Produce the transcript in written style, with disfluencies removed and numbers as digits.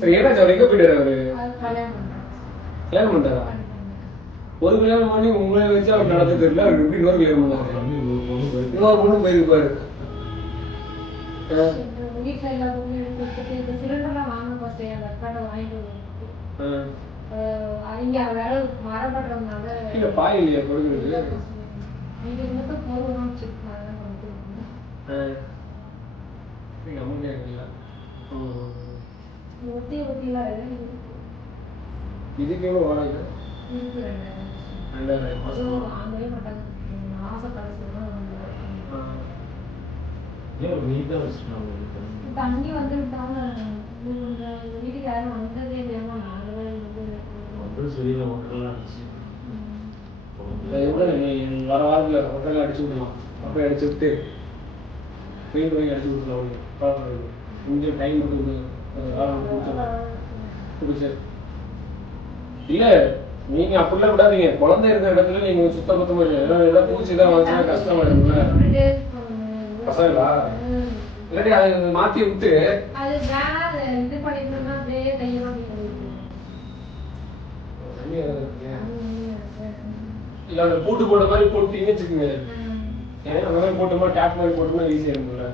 சரி ஏதாச்சும் அவர் எங்க போயிட்டாரு அவரு? கல்யாணம் பண்ணிட்டாரா? ஒரு கல்யாணம் பண்ணி உங்களை வச்சு அவர் நடத்த தெரியல, அவருக்கு எப்படி இன்னொரு கல்யாணம் பண்ணாரு? இன்னொரு பொண்ணு போயிருப்பாரு. பாய் இல்லையா கொடுக்குறது? இதுக்கு எவ்வளோ வாடகை? தண்ணி வந்து வீட்டுக்கு யாரும் வந்ததே இல்லையா? வர வாரத்தில் ஹோட்டலில் அடிச்சு விடலாம். அப்போ அடிச்சு விட்டு பெயிண்ட் வாங்கி அடிச்சு விட்டுலாம். கொஞ்சம் டைம் கொடுத்து இல்லை, நீங்க அப்படிலாம் விடாதீங்க. குழந்தை இருக்கிற இடத்துல நீங்க சுத்த பத்தமா ஏதாவது பூச்சி தான் வந்துச்சுன்னா கஷ்டமாயிருக்கும்ல பசங்களா. இல்லாட்டி அதை மாற்றி விட்டு இல்லை அந்த பூட்டு போட்ட மாதிரி போட்டீங்கன்னு வச்சுக்கோங்க. ஏன்னா அந்த மாதிரி போட்டோம்னா டேப் மாதிரி போட்டோம்னா ஈஸியாக இருக்கும்ல.